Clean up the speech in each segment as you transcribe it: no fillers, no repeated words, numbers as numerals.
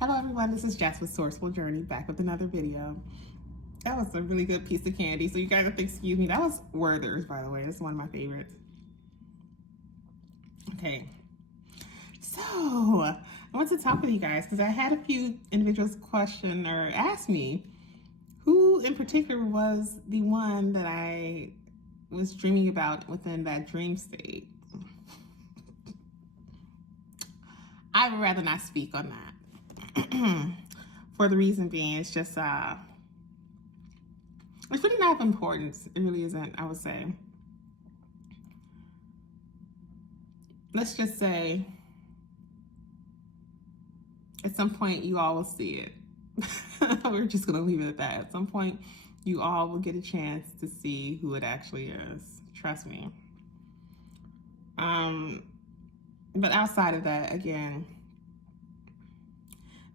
Hello everyone, this is Jess with Sourceful Journey, back with another video. That was a really good piece of candy, so you guys have to excuse me. That was Werther's, by the way. This is one of my favorites. Okay, so I want to talk with you guys because I had a few individuals question or ask me who in particular was the one that I was dreaming about within that dream state. I would rather not speak on that. For the reason being, it's just it's really not of importance. It really isn't, I would say. Let's just say at some point you all will see it. We're just gonna leave it at that. At some point you all will get a chance to see who it actually is. Trust me. But outside of that, again,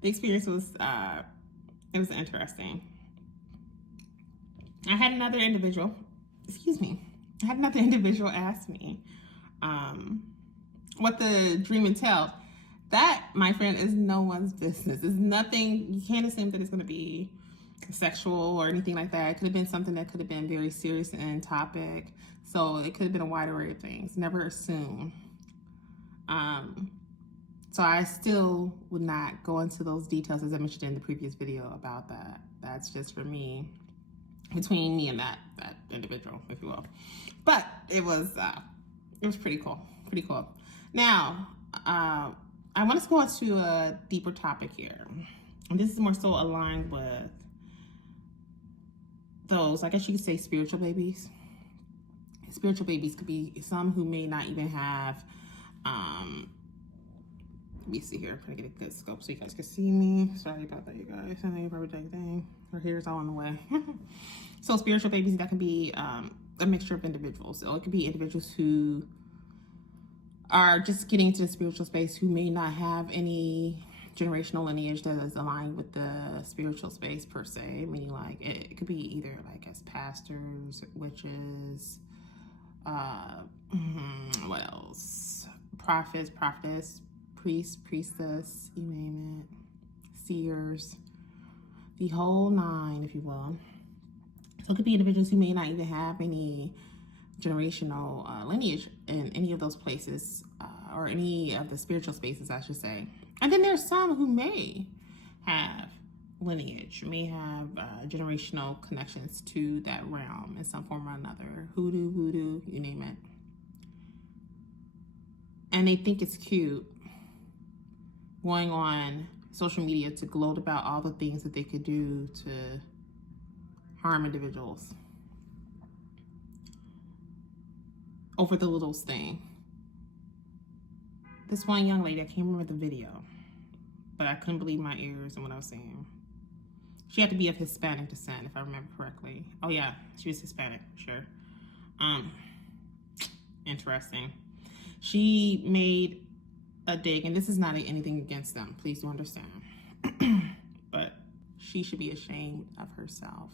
the experience was it was interesting. I had another individual ask me what the dream entailed. That, my friend, is no one's business. It's nothing. You can't assume that it's going to be sexual or anything like that. It could have been something that could have been very serious in topic. So it could have been a wide array of things. Never assume. So I still would not go into those details as I mentioned in the previous video about that. That's just for me, between me and that individual, if you will. But it was pretty cool. Now, I want to go into a deeper topic here. And this is more so aligned with those, I guess you could say, spiritual babies. Spiritual babies could be some who may not even have, let me see here. I'm trying to get a good scope so you guys can see me. Sorry about that, you guys. I know you're probably thinking, her hair's all in the way. So spiritual babies, that can be a mixture of individuals. So it could be individuals who are just getting into the spiritual space who may not have any generational lineage that is aligned with the spiritual space per se. Meaning, like, it could be either like as pastors, witches, what else? Prophets, prophetess, priest, priestess, you name it, seers, the whole nine, if you will. So it could be individuals who may not even have any generational lineage in any of those places, or any of the spiritual spaces, I should say. And then there's some who may have lineage, may have generational connections to that realm in some form or another. Hoodoo, voodoo, you name it. And they think it's cute going on social media to gloat about all the things that they could do to harm individuals over the littlest thing. This one young lady, I can't remember the video, but I couldn't believe my ears and what I was seeing. She had to be of Hispanic descent, if I remember correctly. Oh yeah, she was Hispanic, sure. Interesting. She made a dig, and this is not anything against them, please do understand. But she should be ashamed of herself.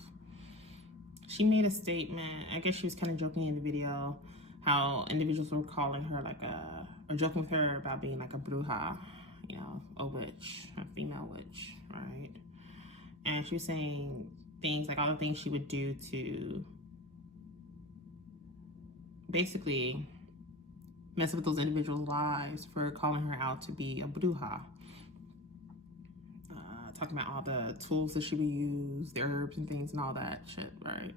She made a statement, I guess she was kind of joking in the video, how individuals were calling her or joking with her about being like a bruja, you know, a witch, a female witch, right? And she was saying things like all the things she would do to basically mess with those individuals' lives for calling her out to be a bruja. Talking about all the tools that she would use, the herbs and things and all that shit, right?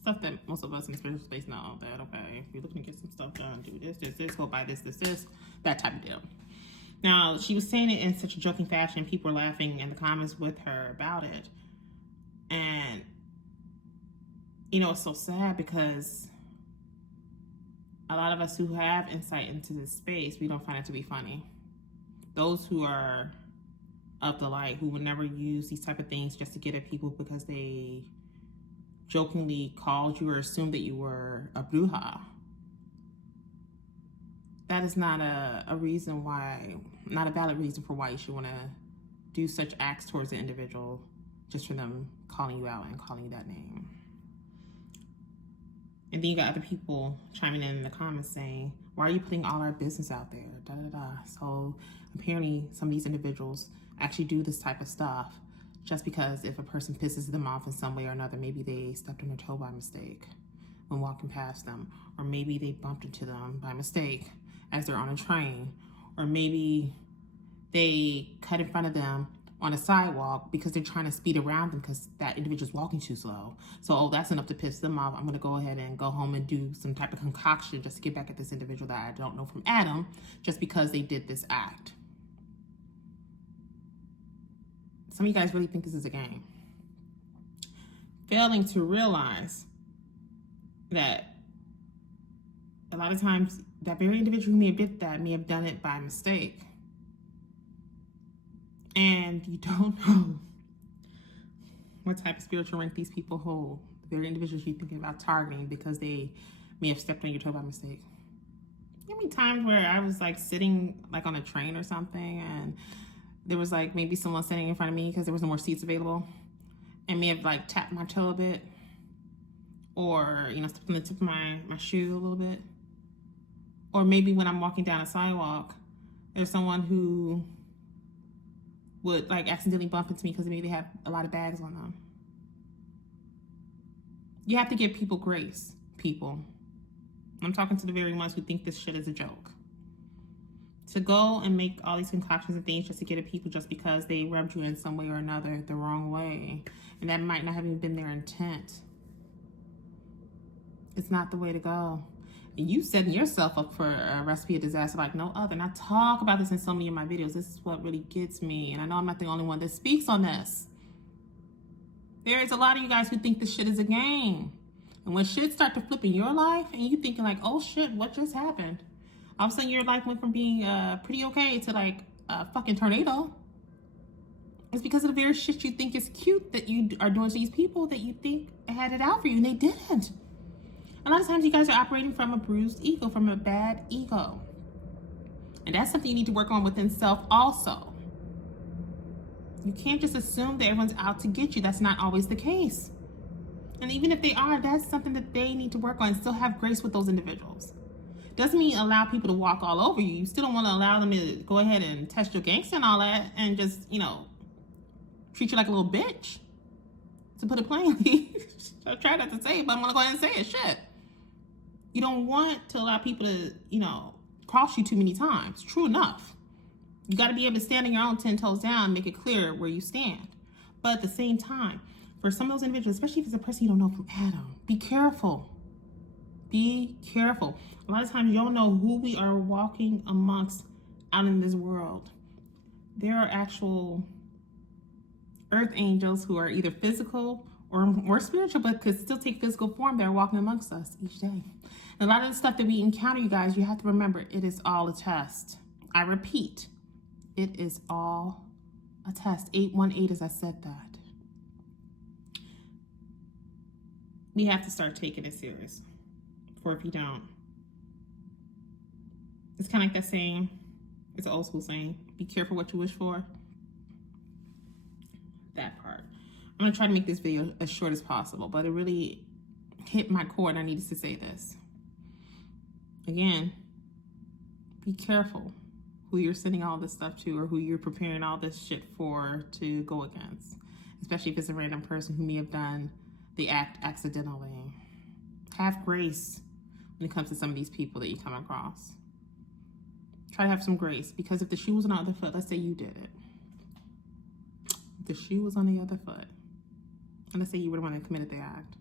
Stuff that most of us in the spiritual space know that, okay, if you're looking to get some stuff done, do this, go buy this, that type of deal. Now, she was saying it in such a joking fashion, people were laughing in the comments with her about it. And, you know, it's so sad because a lot of us who have insight into this space, we don't find it to be funny. Those who are of the light, who would never use these type of things just to get at people because they jokingly called you or assumed that you were a bruja. That is not a reason why, not a valid reason for why you should want to do such acts towards the individual just for them calling you out and calling you that name. And then you got other people chiming in the comments saying, Why are you putting all our business out there? Da, da, da. So apparently some of these individuals actually do this type of stuff just because if a person pisses them off in some way or another, maybe they stepped on their toe by mistake when walking past them, or maybe they bumped into them by mistake as they're on a train, or maybe they cut in front of them on a sidewalk because they're trying to speed around them because that individual's walking too slow. So, oh, that's enough to piss them off. I'm going to go ahead and go home and do some type of concoction just to get back at this individual that I don't know from Adam, just because they did this act. Some of you guys really think this is a game. Failing to realize that a lot of times that very individual who may have did that may have done it by mistake. And you don't know what type of spiritual rank these people hold. The very individuals you're thinking about targeting because they may have stepped on your toe by mistake. There many times where I was like sitting like on a train or something, and there was like maybe someone sitting in front of me because there was no more seats available, and may have like tapped my toe a bit, or stepped on the tip of my shoe a little bit. Or maybe when I'm walking down a sidewalk, there's someone who would like accidentally bump into me because maybe they have a lot of bags on them. You have to give people grace, people. I'm talking to the very ones who think this shit is a joke. To go and make all these concoctions and things just to get at people just because they rubbed you in some way or another the wrong way, and that might not have even been their intent. It's not the way to go. And you setting yourself up for a recipe of disaster like no other. And I talk about this in so many of my videos. This is what really gets me. And I know I'm not the only one that speaks on this. There is a lot of you guys who think this shit is a game. And when shit start to flip in your life and you thinking like, oh shit, what just happened? All of a sudden your life went from being pretty okay to like a fucking tornado. It's because of the very shit you think is cute that you are doing to these people that you think had it out for you and they didn't. A lot of times you guys are operating from a bruised ego, from a bad ego. And that's something you need to work on within self also. You can't just assume that everyone's out to get you. That's not always the case. And even if they are, that's something that they need to work on and still have grace with those individuals. Doesn't mean allow people to walk all over you. You still don't want to allow them to go ahead and test your gangster and all that and just, treat you like a little bitch. To put it plainly. I try not to say it, but I'm going to go ahead and say it. Shit. You don't want to allow people to, cross you too many times. True enough. You got to be able to stand on your own 10 toes down and make it clear where you stand. But at the same time, for some of those individuals, especially if it's a person you don't know from Adam, be careful. Be careful. A lot of times you don't know who we are walking amongst out in this world. There are actual earth angels who are either physical or more spiritual, but could still take physical form that are walking amongst us each day. And a lot of the stuff that we encounter, you guys, you have to remember, it is all a test. I repeat, it is all a test. 818, as I said that. We have to start taking it serious. For if you don't, it's kind of like that saying, it's an old school saying, be careful what you wish for. That part. I'm going to try to make this video as short as possible, but it really hit my core and I needed to say this. Again, be careful who you're sending all this stuff to or who you're preparing all this shit for to go against, especially if it's a random person who may have done the act accidentally. Have grace when it comes to some of these people that you come across. Try to have some grace, because if the shoe was on the other foot, let's say you did it. If the shoe was on the other foot, and let's say you were the one that committed the act,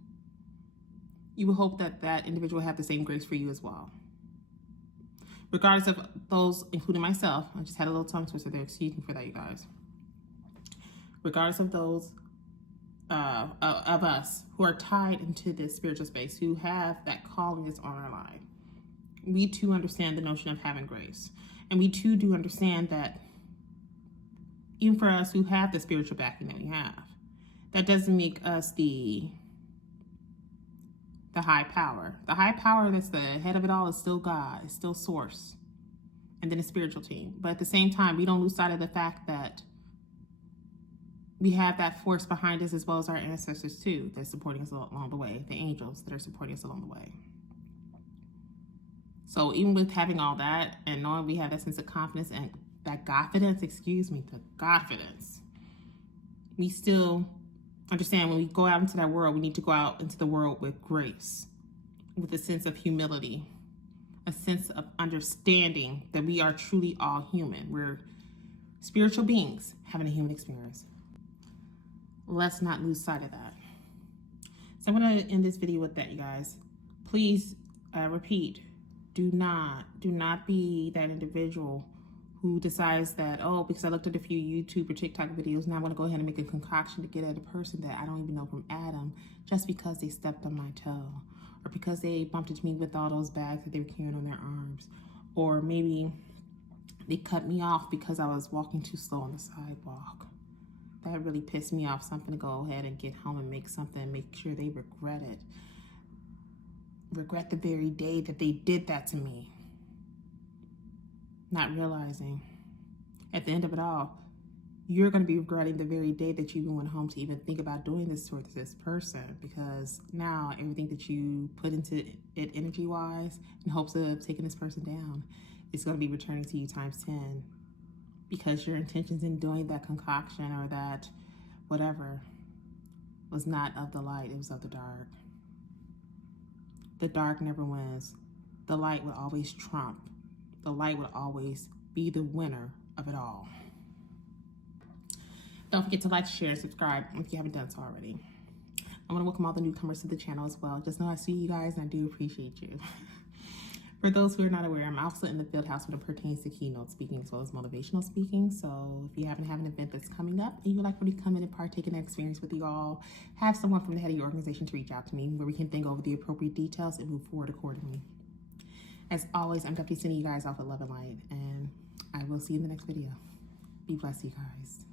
you would hope that that individual have the same grace for you as well. Regardless of those, including myself, I just had a little tongue twister there, excuse me for that, you guys. Regardless of those of us who are tied into this spiritual space, who have that calling that's on our life, we too understand the notion of having grace. And we too do understand that even for us who have the spiritual backing that we have, that doesn't make us the high power. The high power that's the head of it all is still God, it's still source, and then a spiritual team. But at the same time, we don't lose sight of the fact that we have that force behind us, as well as our ancestors too, that's supporting us along the way, the angels that are supporting us along the way. So even with having all that and knowing we have that sense of confidence and that confidence, the confidence, we still understand when we go out into that world, we need to go out into the world with grace, with a sense of humility, a sense of understanding that we are truly all human. We're spiritual beings having a human experience. Let's not lose sight of that. So I'm going to end this video with that, you guys. Please repeat, do not be that individual who decides that, oh, because I looked at a few YouTube or TikTok videos, now I'm going to go ahead and make a concoction to get at a person that I don't even know from Adam just because they stepped on my toe, or because they bumped into me with all those bags that they were carrying on their arms, or maybe they cut me off because I was walking too slow on the sidewalk. That really pissed me off. So I'm going to go ahead and get home and make something and make sure they regret it. Regret the very day that they did that to me. Not realizing at the end of it all, you're going to be regretting the very day that you even went home to even think about doing this towards this person, because now everything that you put into it energy-wise in hopes of taking this person down is going to be returning to you times 10, because your intentions in doing that concoction or that whatever was not of the light, it was of the dark. The dark never wins. The light will always trump. The light will always be the winner of it all. Don't forget to like, share, and subscribe if you haven't done so already. I want to welcome all the newcomers to the channel as well. Just know I see you guys and I do appreciate you. For those who are not aware, I'm also in the field house when it pertains to keynote speaking as well as motivational speaking. So if you happen to have an event that's coming up and you would like me to come in and partake in that experience with you all, have someone from the head of your organization to reach out to me where we can think over the appropriate details and move forward accordingly. As always, I'm definitely sending you guys off with love and light, and I will see you in the next video. Be blessed, you guys.